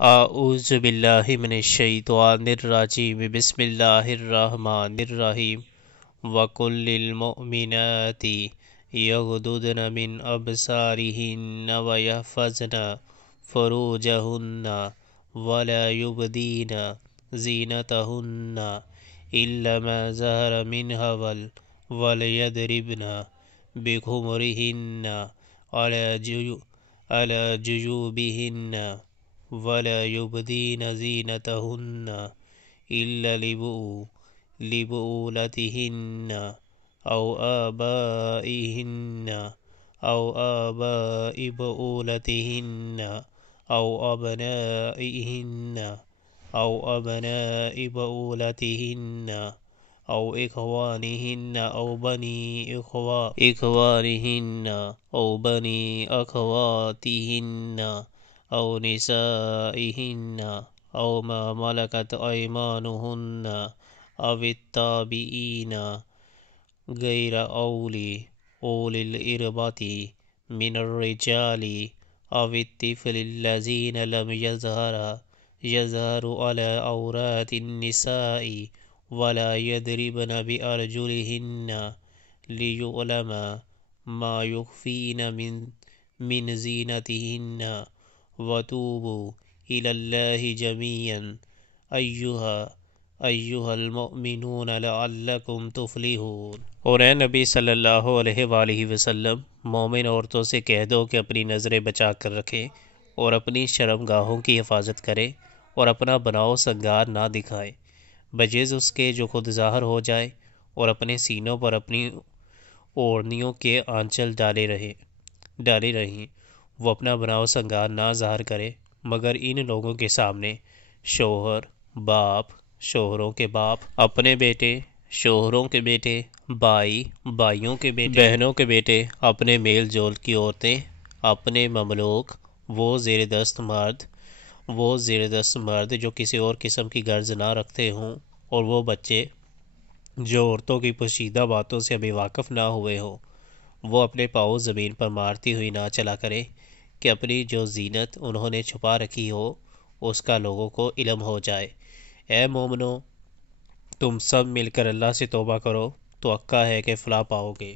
اعوذ باللہ من الشیطان الرجیم بسم اللہ الرحمن الرحیم وَقُل لِّلْمُؤْمِنَاتِ يَغْضُضْنَ مِنْ أَبْصَارِهِنَّ وَيَحْفَظْنَ فُرُوجَهُنَّ وَلَا يُبْدِينَ زِينَتَهُنَّ إِلَّا مَا ظَهَرَ مِنْهَا وَلْيَضْرِبْنَ بِخُمُرِهِنَّ عَلَى جُيُوبِهِنَّ وَلَا يُبْدِينَ زِينَتَهُنَّ إِلَّا لِبُؤُولَتِهِنَّ أَوْ آبَائِهِنَّ أَوْ آبَاءِ بُؤُولَتِهِنَّ أَوْ أَبْنَائِهِنَّ أَوْ أَبْنَاءِ بُؤُولَتِهِنَّ أَوْ إِخْوَانِهِنَّ أَوْ بَنِي إخوانهن أَوْ بَنِي أَخَوَاتِهِنَّ أَوْ نِسَائِهِنَّ أَوْ مَا مَلَكَتْ أَيْمَانُهُنَّ أَوِ التَّابِعِينَ غَيْرَ أُولِي الْإِرْبَةِ مِنَ الرِّجَالِ أَوِ الطِّفْلِ الَّذِينَ لَمْ يَظْهَرُوا عَلَى عَوْرَاتِ النِّسَاءِ وَلَا يَضْرِبْنَ بِأَرْجُلِهِنَّ لِيُعْلَمَ مَا يُخْفِينَ مِنْ زِينَتِهِنَّ وَتُوبُوا إِلَى اللَّهِ جَمِيعًا أَيُّهَا الْمُؤْمِنُونَ لَعَلَّكُمْ تُفْلِحُونَ۔ اور اے نبی صلی اللہ علیہ وآلہ وسلم، مومن عورتوں سے کہہ دو کہ اپنی نظریں بچا کر رکھیں اور اپنی شرمگاہوں کی حفاظت کریں اور اپنا بناؤ سنگار نہ دکھائیں بجز اس کے جو خود ظاہر ہو جائے، اور اپنے سینوں پر اپنی اوڑھنیوں کے آنچل ڈالے رہیں۔ وہ اپنا بناؤ سنگار نہ ظاہر کرے مگر ان لوگوں کے سامنے: شوہر، باپ، شوہروں کے باپ، اپنے بیٹے، شوہروں کے بیٹے، بھائی، بھائیوں کے بیٹے، بہنوں کے بیٹے، اپنے میل جول کی عورتیں، اپنے مملوک، وہ زیر دست مرد جو کسی اور قسم کی غرض نہ رکھتے ہوں، اور وہ بچے جو عورتوں کی پوشیدہ باتوں سے ابھی واقف نہ ہوئے ہوں۔ وہ اپنے پاؤں زمین پر مارتی ہوئی نہ چلا کرے کہ اپنی جو زینت انہوں نے چھپا رکھی ہو اس کا لوگوں کو علم ہو جائے۔ اے مومنو، تم سب مل کر اللہ سے توبہ کرو تو پکا ہے کہ فلاح پاؤ گے۔